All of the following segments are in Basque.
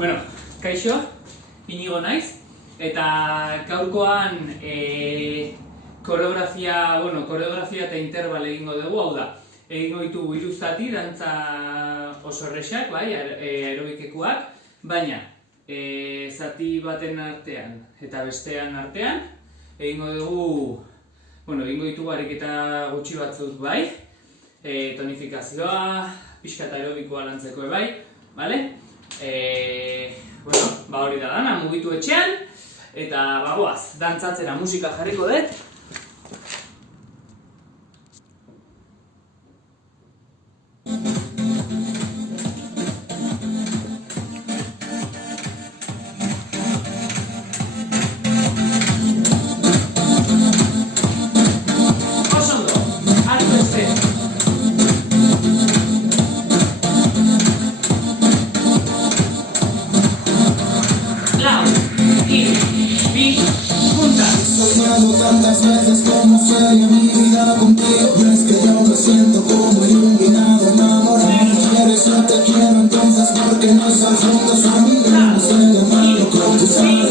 Bueno, kaixo, Inigo naiz, eta gaurkoan koreografia eta interbal egingo dugu, hau da. Egingo ditugu 3 zati, dantza oso erresak, bai, aerobikekuak, baina zati baten artean eta bestean artean egingo ditugu ariketa gutxi batzuk, bai, tonifikazioa, pixka eta aerobikoa lantzeko bai, bale? Hori da dana, mugitu etxean, eta bagoaz, dantzatzera musika jarriko dut. Tantas veces como sería mi vida contigo. Es que yo me siento como iluminado, enamorado. Quieres, yo te quiero, entonces ¿por qué no estar juntos? Amigos, no sé lo malo con tus armas.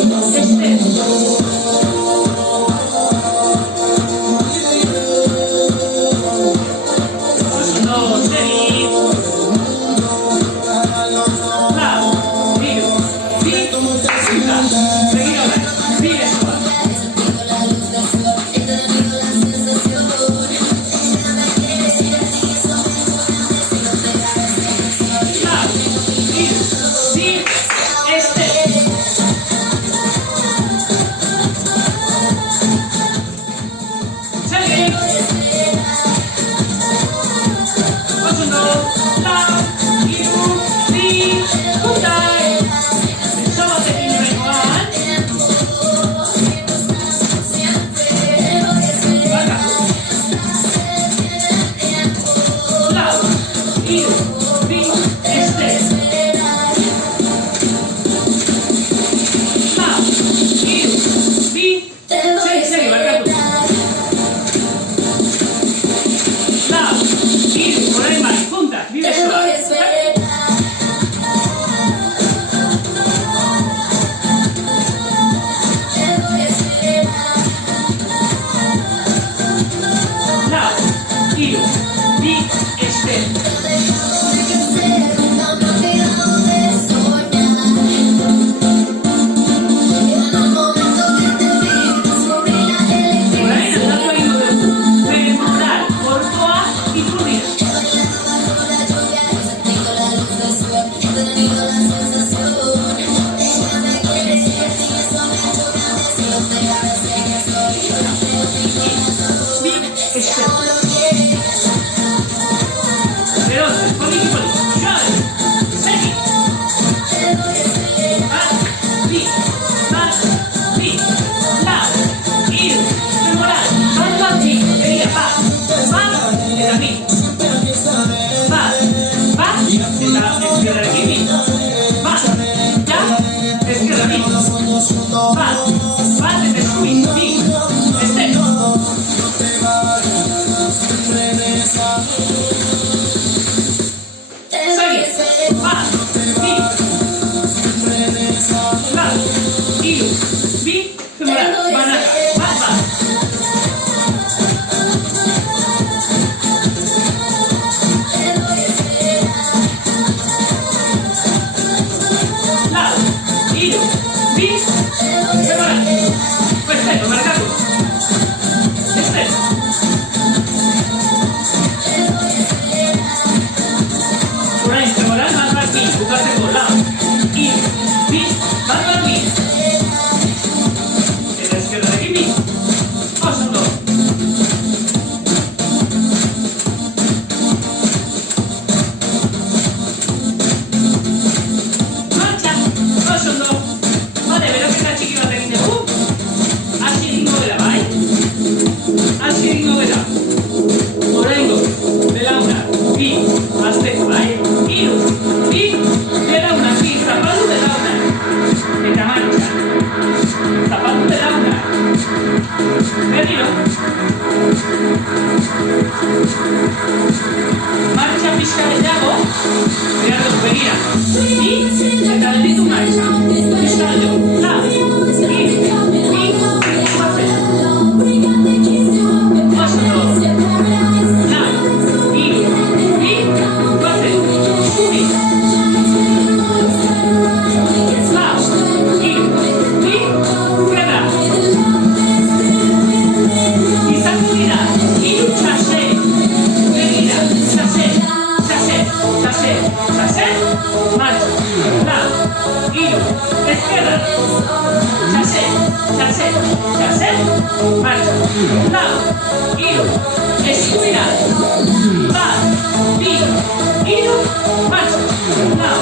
eta gelditu martxa. Estaldu, lau, hiru, bi, goazen. Oso ondo. Lau, hiru, bi, goazen. Eskubi. Lau, hiru, bi, frena. Izango dira, hiru txase. Begira, txase, txase, txase, txase, martxa. Lau, hiru, ezkerra. Txase, txase, txase, martxa. Lau, hiru, eskubira. Bat, bi, hiru, martxa. Lau,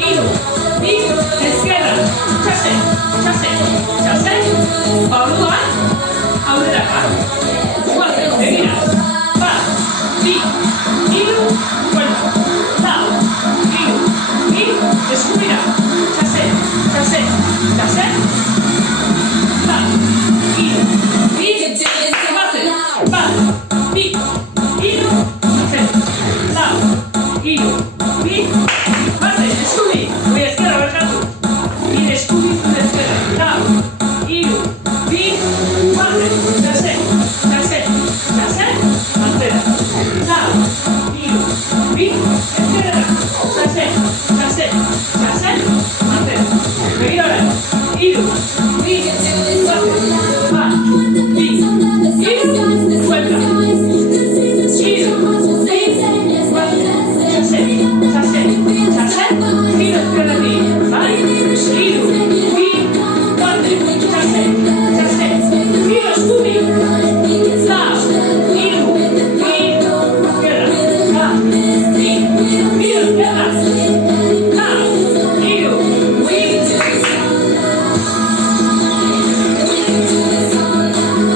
hiru, bi, ezkerra. Txase, txase, txase. Orduan, aurreraka. Guazen, begira. Bat, bi, hiru, buelta. Lau, hiru, bi, eskubira. Txase, txase, txase. Bat, hiru, bi, guazen. Bat, bi, hiru, guazen. Lau, hiru, bi, guazen. Eskubi, goi ezkerra berkatu. Bide eskubi zure ezkerra. Lau, hiru, bi, guazen. Txase, txase, txase, atzera. Lau, hiru, bi, ezkerra. Txase, txase, txase, atzera. Begira orain. Hiru, bi, guazen. Bat, bi, hiru, buelta. Hiru, bi, guazen. Txase, txase, txase, giro ezkerretik. Bai? Hiru, bi, guazen. Txase, txase, giro eskubi. Lau, hiru, bi, ezkerra. Lau, bi, giro ezkerra. Lau, hiru, bi,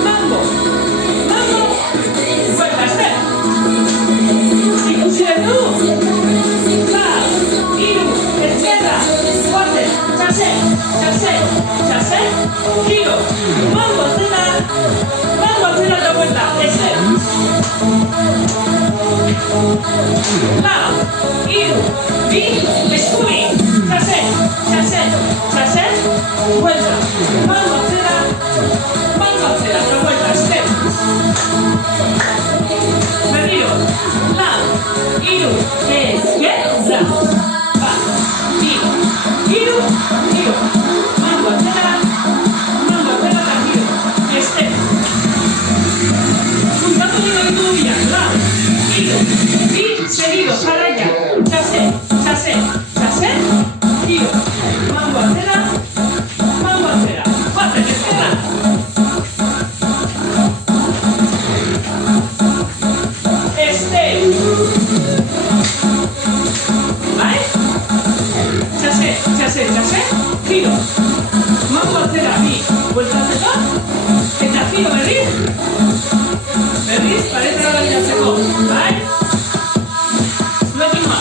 mambo, mambo, buelta, esper. Ikusi du. Lau, hiru, ezkerra, guazen, txase, txase, txase, giro, mambo atzera eta buelta, esper. Lau, hiru, bi, eskubi, txase, txase, txase, buelta, mambo atzera eta buelta, esper. Berriro, lau, hiru, ezkerra. Bat, bi, hiru, giro. Mambo atzera eta giro. Esper. Puntatu nire ditu bila. Lau, hiru, bi, seguido, jarraia. Txase, txase, txase, giro. Mambo atzera. Batzen, ezkerra. Esper. Bai? Txase, txase, txase, giro. Mambo atzera, bi, bueltatzeko, eta giro berriz. Berriz, paretara begiratzeko. Bai? Zuekin noa.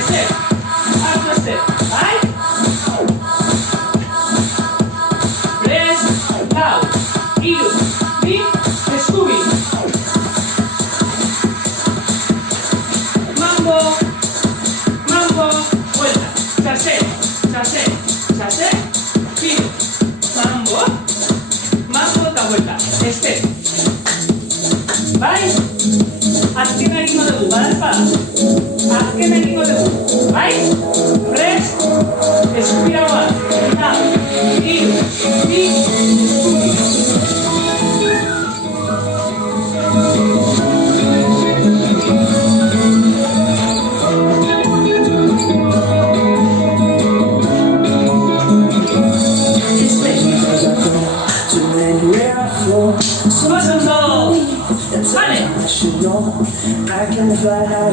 Esper. Hartu esper. Bai? Prest, lau, hiru, bi, eskubi. Mambo, buelta. Txase, txase, txase, giro. Mambo, eta buelta. Esper. Bai? Azken egingo dugu, badazpa? Azken egingo dugu. Bai? Prest, eskubira bat. Lau, hiru, bi, eskubi.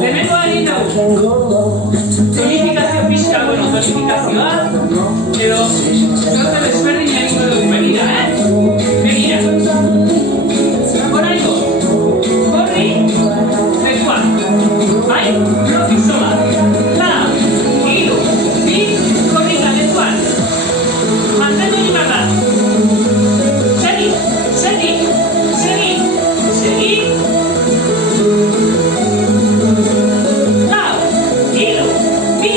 Lehenengo egin dugu. Tonifikazio pixka, tonifikazioa. Edo, zote desberdin egingo dugu. Begira, Begira. Horaino. Horri. Lekuan. Bai? Profizo bat. Lau. Hiru. Bi. Korrika, lekuan. Mantendu egin bat. Segi. Segi. Segi. Segi. Lau. Hiru. Bi.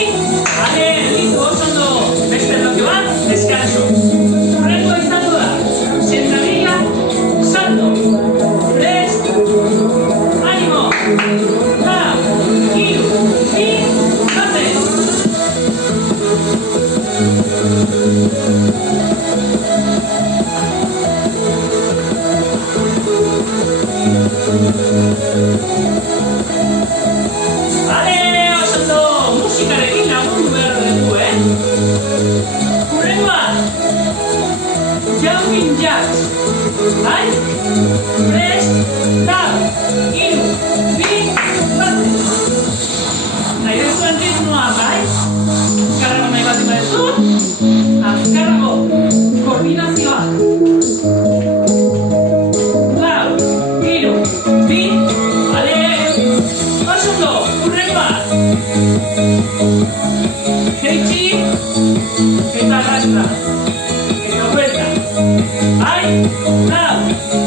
lau,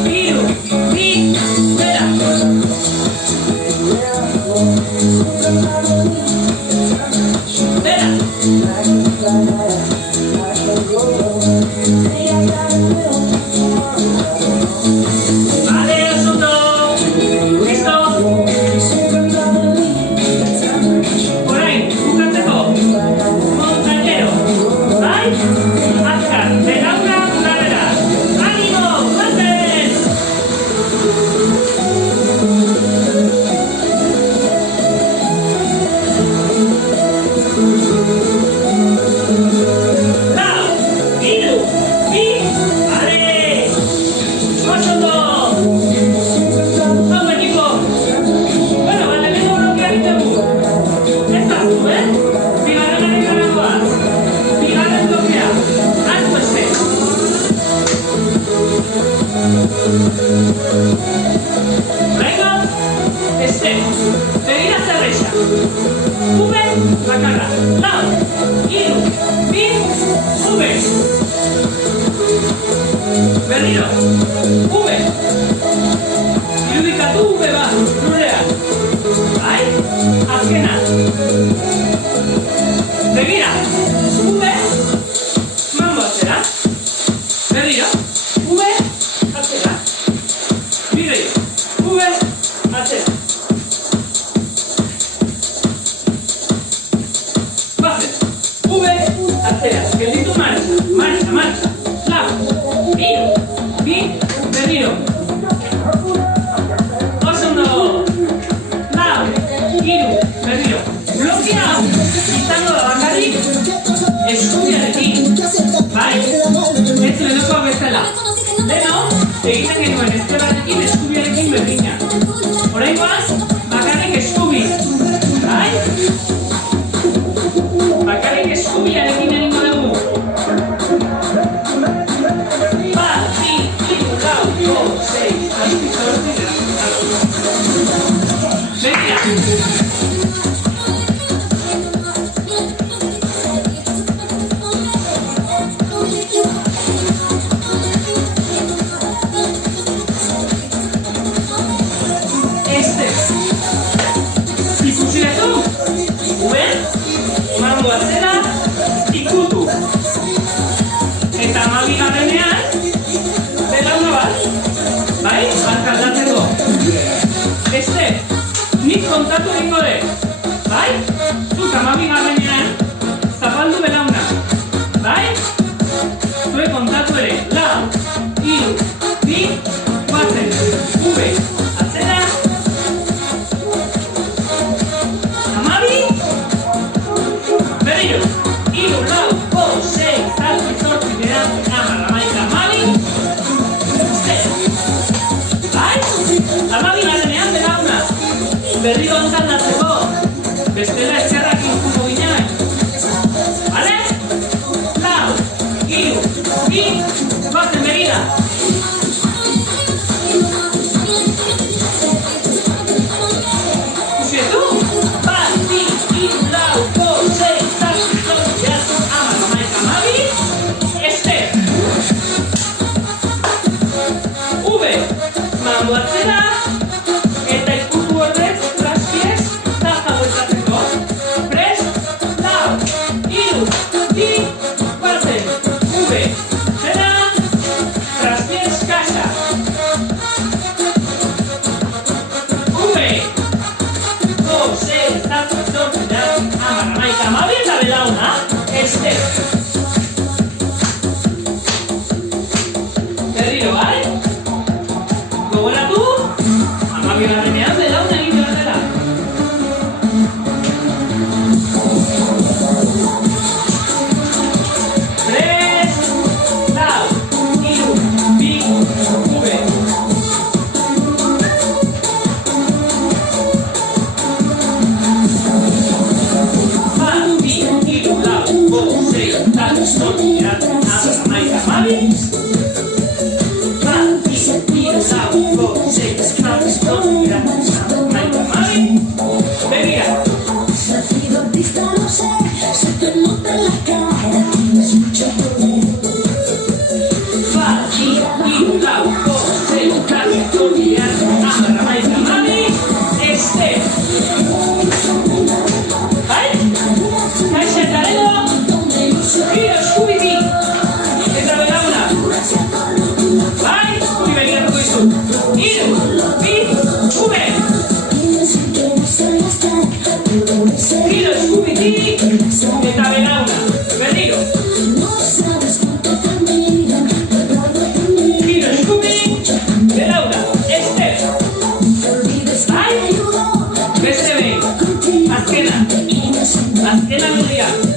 hiru, bi, bera. Bera. Vale, oso ondo. Listo? Orain, bukatzeko. Montañero. Bai? Azkar, belauna, larrera. Animo, guazen! Lau, hiru, bi, ale! Oso ondo! Ondo equipo! Bueno, lehenengo blokea egiten du. Ez da zu, Bigarren goaz. Bigarren blokea. Alto este. Oraingoz, este. Begira zerreixa. Ube, bakarra. Lau, hiru, bi, ube. Berriro. Ube. Irudikatu ube bat, lurean. Bai? Azkena. Begira. Ube. Mambo atzera. Berriro. Ube. Atzera. Birriro. Ube. Atzera. Bazen. Ube. Atzera. Gelditu marcha. Marcha, marcha. Lau. Hiru. Bi. Berriro. Oso ondo. Lau. Hiru. Berriro. Blokea izango da bakarrik eskubiarekin. Bai? Ez lehenoko bezala. Leno, egiten genuen ezkerrarekin eskubiarekin berdina. Oraingoaz, bakarrik eskubi. Bai? Bakarrik eskubiarekin egingo dugu. Bat, bi, hiru, lau, bost, sei, zazpi, zortzi, begira. Este. Ikusi duzu? Ube, mambo atzera, ikutu. Eta 12. Belauna bat. Bai? Aldatzeko. Este. Nik kontatu egingo dut. Bai? Zuk 12. Zapaldu belauna. Bai? Zue kontatu ere. Lau, hiru, bi, guazen. Ube, atzera. 12. Berriro. Hiru, lau, bost, sei, zazpi, zortzi, bederatzi, 10, 11, 12. Bai? 12. belauna. Berriro aldatzeko. Bestela eskerrak inkumo ginean. Bale? Lau, hiru, bi, guazen begira. Ikusi duzu? Bat, bi, hiru, lau, bost, sei, zazpi, zortzi, bederatzi, 10, 11, 12. Este. Ube. Mambo atzera. Eta ikutu ordez, traspiez, taza bueltatzeko. Prest, lau, hiru, bi, guazen. Ube. Zera. Traspiez, kasa. Ube. 2, 6, 7, 8, 9, 10, 11, 12. Eta belauna. Este. Berriro, bai? Gogoratu? 12. belauna egin batera. Prest, lau, hiru, bi, ube. Bat, bi, hiru, lau, bost, sei, zazpi, zortzi, bederatzi, 10, 11, 12. Bat, bi, hiru, lau, bost, sei, zazpi, zortzi, bederatzi, 10, 11, 12. Begira. Soy artista, no sé, se te nota en la cara, tienes mucho poder. Bat, bi, hiru,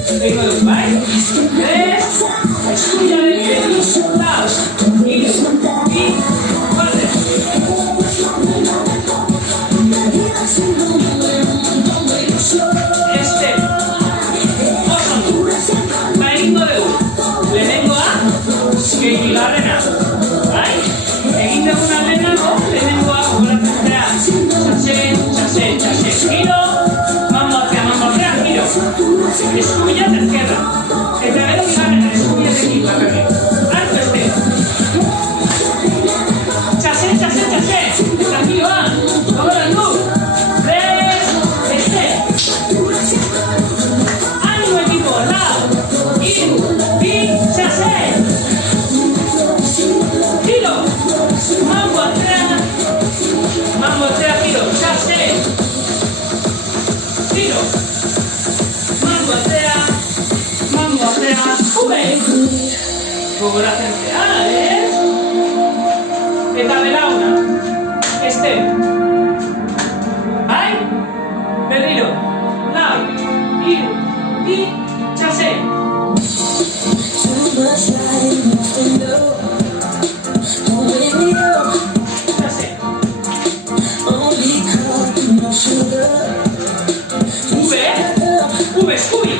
egingo dugu, bai? 3, eskubilarekin, lau, hiru, bi, goazen. Oso ondo. Ba, egingo dugu. Lehenengoa, gehi bigarrena. Bai? Egin duguna lehenengoa gogoratzen zera. Txase, giro, mambotzea, giro. Eskubilaz ezkerra. Eta gero bigarrena, eskubilarekin bakarrik. Hartu este. Txase. Eta giroa. Gogoran du. 3, este. Ánimo equipo, lau, hiru, bi, txase. Giro. Mambo atzera, giro, txase. Giro. Mambo atzera, ube. Gogoratzen zera, Eta belauna. Este. Bai? Berriro. Lau, hiru, bi, txase. Txase. Ube, eskubi.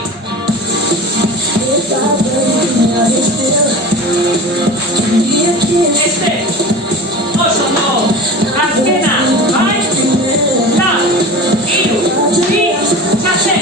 Este. Oso no. Azkena. Bai? Lau, hiru, bi, txase.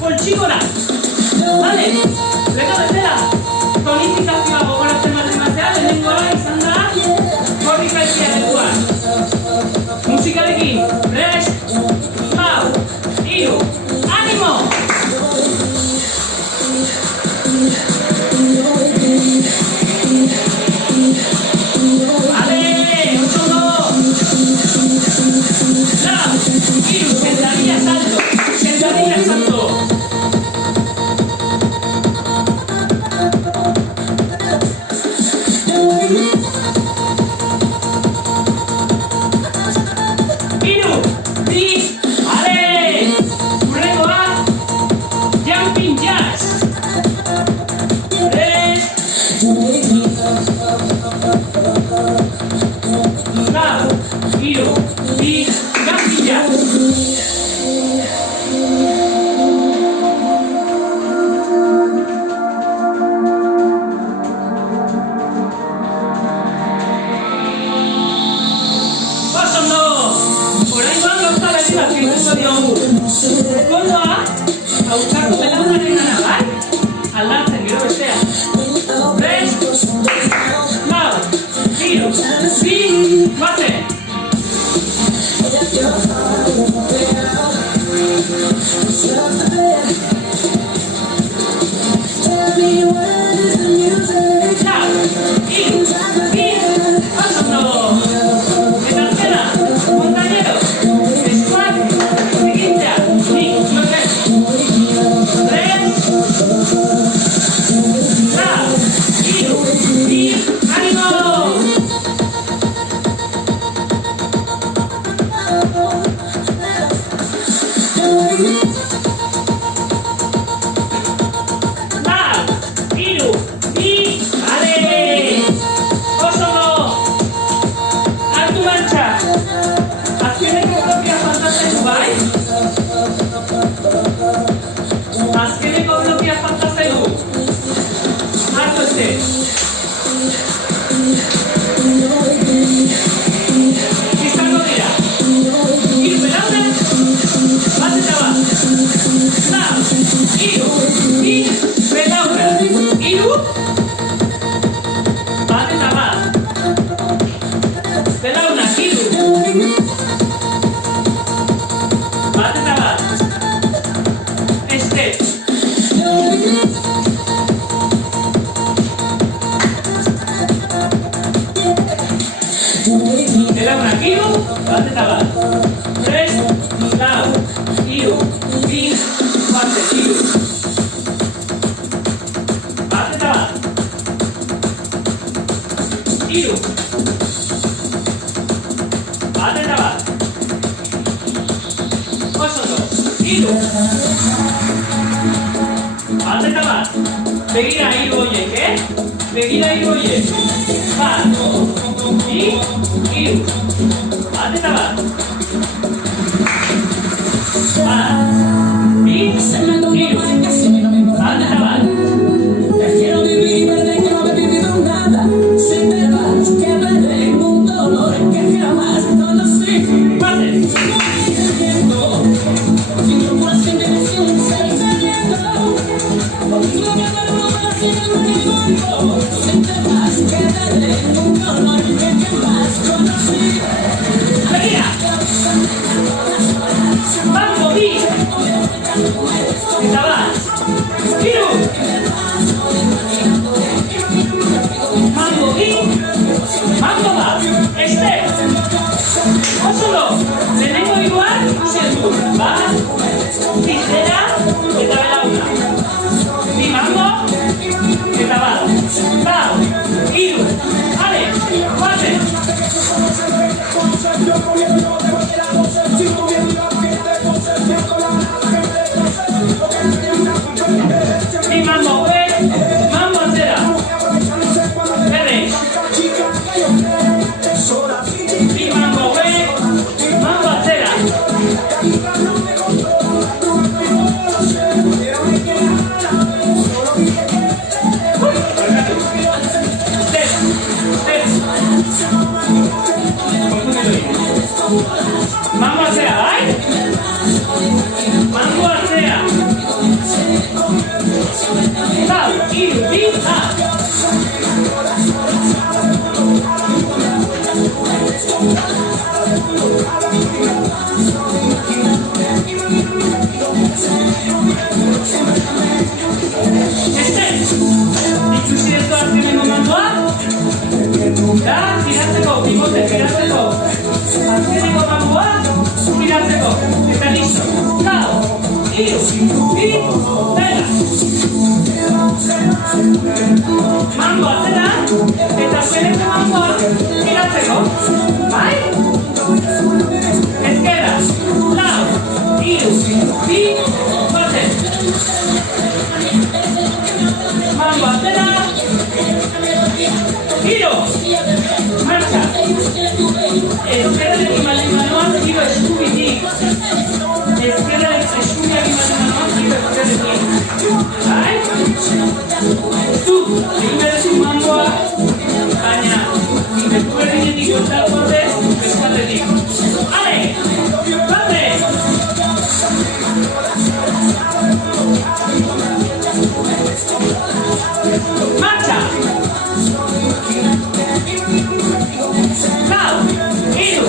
Poltsikora! Vale? Leka bezala, tonifikazioa gogoratzen matea, lehenengoa izan da korrika eziaretuan. Musikarekin, prest, lau, hiru, animo! Vale, oso ondo! Lau, hiru, sentadilla salto! Hiru, bi, ale! Hurrengoa, jumping jacks! 3, lau, hiru, bi, jumping jacks! Sekondoa, hauzkako belaunaren gana, bai? Aldatzen, gero bestea. 3, lau, hiru, bi, goazen! Lau, hiru, bi, oso ondo! Eta azkena, montañero! Azkeneko blokia falta zaigu. Hartu este. Izango dira. Hiru belaunak, bat eta bat. Lau, hiru, bi, belaunak. Hiru, bat eta bat. Belaunak, hiru. Bat eta bat. Este. Belaunak hiru, bat eta bat. Prest, lau, hiru, bi, bat, hiru. Bat eta bat. Hiru. Bat eta bat. Oso ondo. Hiru. Bat eta bat. Begira hiru horiek, Begira hiru horiek. Bat. Bi. Hiru. Bat eta bat. Bat. Bi. Hiru. Bat eta bat. Prefiero vivir y perder que no haber vivido nada. Si te vas, que perderé un dolor que jamás conocí. Pase. Sin locura, sin diversión, sin saliendo. Conmigo que duermo, pero sin movimiento. Si te vas, que perderé un dolor que jamás conocí. Begira. Mango, bi. Eta bat. Hiru. Mango, bi. Mango bat. Step. Oso ondo. Lehenengo hiruak ikusi bat. Tijera eta belauna. Bi mango eta bat. Lau. Hiru. Ale. Guate. Bi mango hauek, mango atzera. Berre. Bi mango hauek, mango atzera. Mango atzera, bai? Mango atzera. Lau, hiru, bi, ikusi ez da azkenengo mangoa? Da, tiratzeko, pivote, tiratzeko. Azkenengo mangoa, tiratzeko. Eta listo. Lau, hiru, bi, bera. Mango atzera, eta azkenengo mangoa, tiratzeko. Bai? Ezkerra. Lau, hiru, bi, bate. Mango atzera. Giro. Marcha. Ezkerrarekin baldin banoan, giro eskubitik. Ezkerrarekin eskubiak baldin banoan, giro ezkerrarekin. Bai? Zu, egin berezu mangoa, baina beku berdinetik gortal bordez, bezkaldetik. Ale! Bate! Marcha! Lau! Hiru!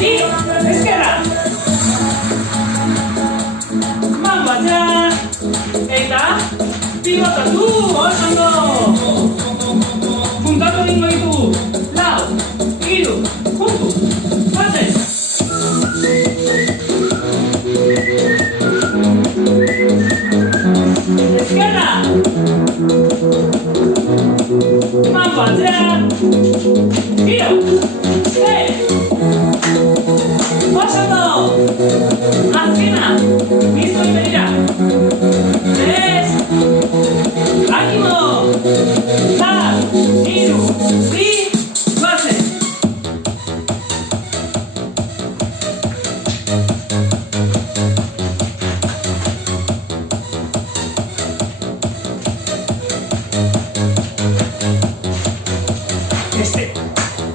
Bi! Ezkerra! Mango atzera! Eta pivotatu! Oso ondo! Puntatu egingo ditugu! Lau! Hiru! Puntu! Bate! Ezkerra! Mango atzera! Giro! Oso ondo! Azkena! Bizoi begira! Ez! Animo! Lau! Hiru! Bi! Bate!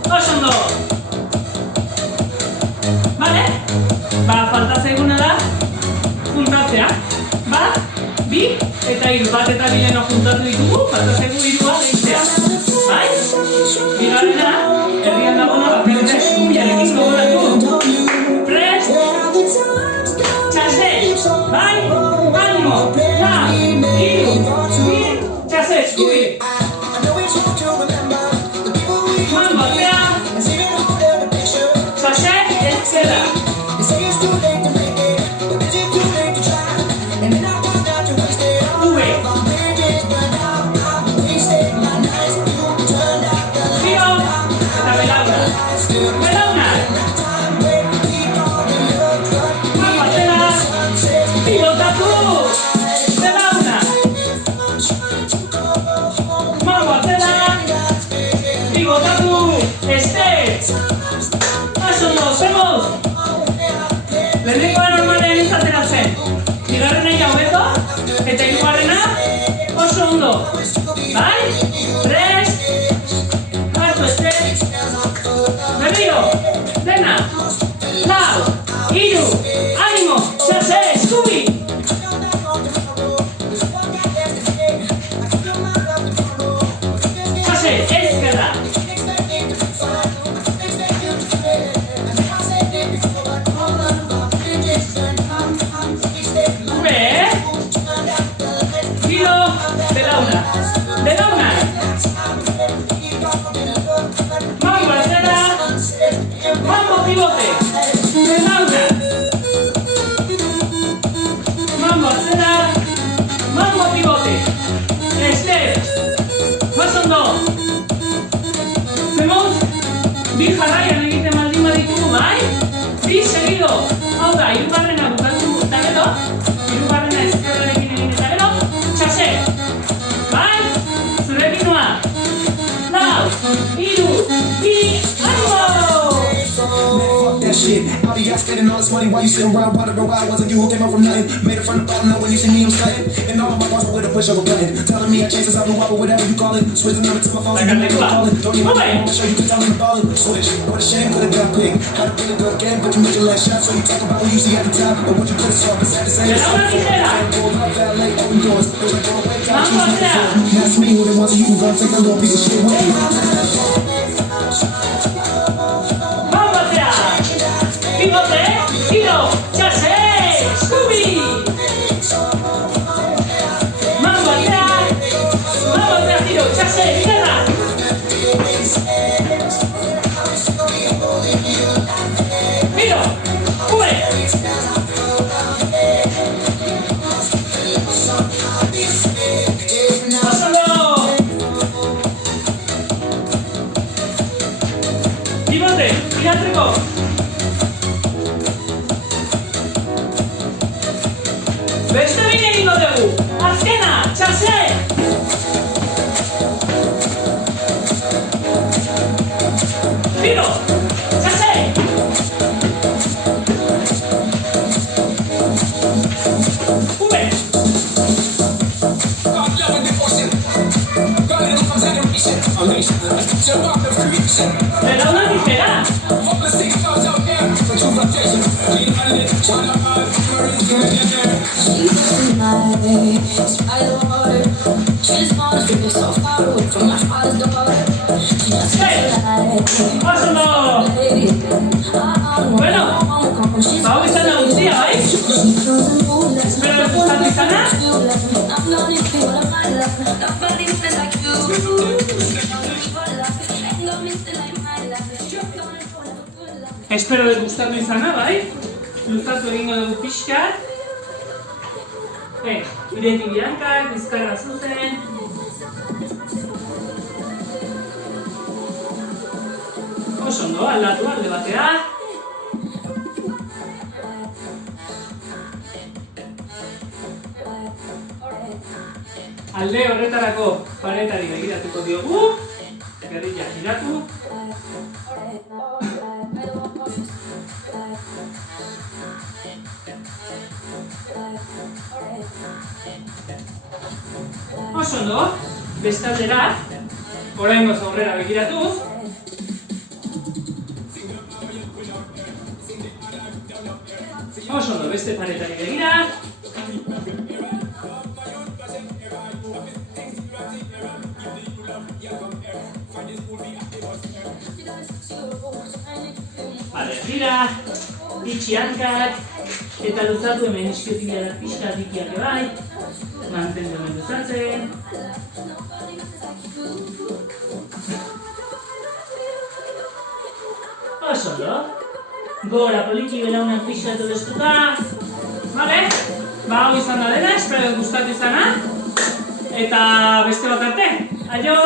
Oso ondo! Bale? Falta zaiguna da juntatzea. Bat, bi, eta hiru. Bat eta bi leno juntatu ditugu, falta zaigu hirua gehitzea. Bai? Bigarrena, herrian dagona bakarrik eskubiarekin gogoratu. Prest! Txase! Bai? Animo! Lau! Hiru! Bi! Txase! Eskubi! Mango atzera! zera. They say it's too late to make it, but is it too late to try? And then I found out you wasted all V. of our bridges, but now I wasted my nights. You turned out the Tiro, eta belauna. Belauna. time when we all in love, but Mambo atzera. Pilotatu. Belauna. Mambo atzera. Pilotatu. Oso, zemoz. Lehenengoa normalean izatera zen. Bigarrena hobeto, eta hirugarrena oso ondo. Bai? Tres. Hartu berriro. Dena. Lau. Hiru. Animo. Zerze. Zubi. Zase. Ezkerra. Belauna. Mambo atzera. Mambo pivote. Belauna. Mambo atzera. Mambo pivote. Step. Más ondo. Zemoz, bi jarraian egiten baldin baditugu, bai? Bi segido. Hau da, hirugarrena bukatu eta gero, hirugarrena ezkerrarekin egin eta gero, txase. Bai? Zurekin noa. Lau, hiru, bi, animo! that shit. I'll be out spending all this money while you sitting around wondering why it wasn't you who came up from nothing. Made it from the bottom, now when you see me I'm stunting. And all of my bars were with a push of a button. Telling me I changed since I've been whopping, whatever you call it. Switch the number to my phone, so you make me call it. Don't even want to show you can tell them ballin'. Switch, what a shame, could've got quick. Had a really good game, but you made your last shot. So you talk about what you see at the top, but what you could've saw, but at the same time. Pulled up, valet, open doors. There's like, oh, wait, God, choose me before. That's me, who they want to you, gonna take a little piece of shit with you. Pivote, tiro, txase, Scooby! Mambo atzera, tiro, txase, bigarra! Tiro, kube! Pasando! Pivote, tiratzeko! Beste bine egingo dugu! Azkena! Txase! Tiro! Txase! Ube! Belauna tijera! Pasando! Bueno, hau izan da guztia, bai? Espero gustatu izana? Espero gustatu izana, bai? Luzatu egingo dugu pixkat. Iretik biankak, bizkarra zuzen. Oso ondo, aldatu alde batera. Alde horretarako paretari begiratuko diogu. Gerrilla giratu. Oso ondo, beste aldera, oraingoz aurrera begiratuz. Oso ondo, beste paretari begira. Vale, gira, itxi hankak, eta luzatu hemen iskiotileak pixka dikiak bai. Mantendu hemen luzatzen. Oso ondo. Gora poliki belaunak pixatu bestuta. Vale? Ba, hau izan da dena, espero gustatu izana. Eta beste bat arte. Aio!